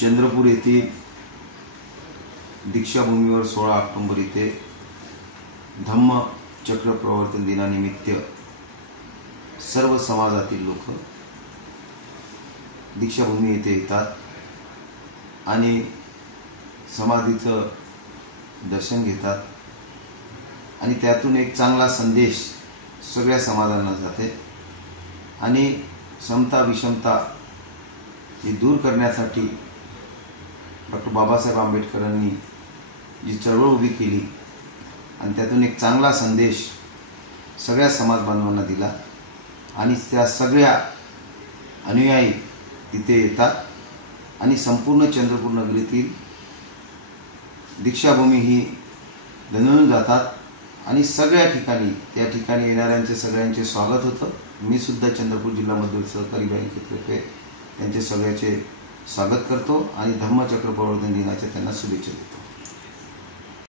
चंद्रपूर येथे दीक्षाभूमीवर 16 ऑक्टोबर येथे धम्म चक्र प्रवर्तन दिनानिमित्त सर्व समाजातील लोक दीक्षाभूमी येथे येतात आणि समाधीचं दर्शन घेतात आणि त्यातून एक चांगला संदेश सगळ्या समाजांना जाते आणि समता विषमता ही दूर करण्यासाठी डॉक्टर बाबासाहेब आंबेडकरांनी जी चळवळ उभी केली आणि त्यातून एक चांगला संदेश सगळ्या समाज बांधवांना दिला आणि त्या सगळ्या अनुयायी तिथे येतात आणि संपूर्ण चंद्रपूर नगरीतील दीक्षाभूमी ही दणून जातात आणि सगळ्या ठिकाणी त्या ठिकाणी येणाऱ्यांचे सगळ्यांचे स्वागत होतं। मी सुद्धा चंद्रपूर जिल्हा मधील सहकारी बँकेतर्फे त्यांचे सगळ्याचे स्वागत करतो आणि धम्मचक्र प्रवर्तन दिनाच्या त्यांना शुभेच्छा देतो।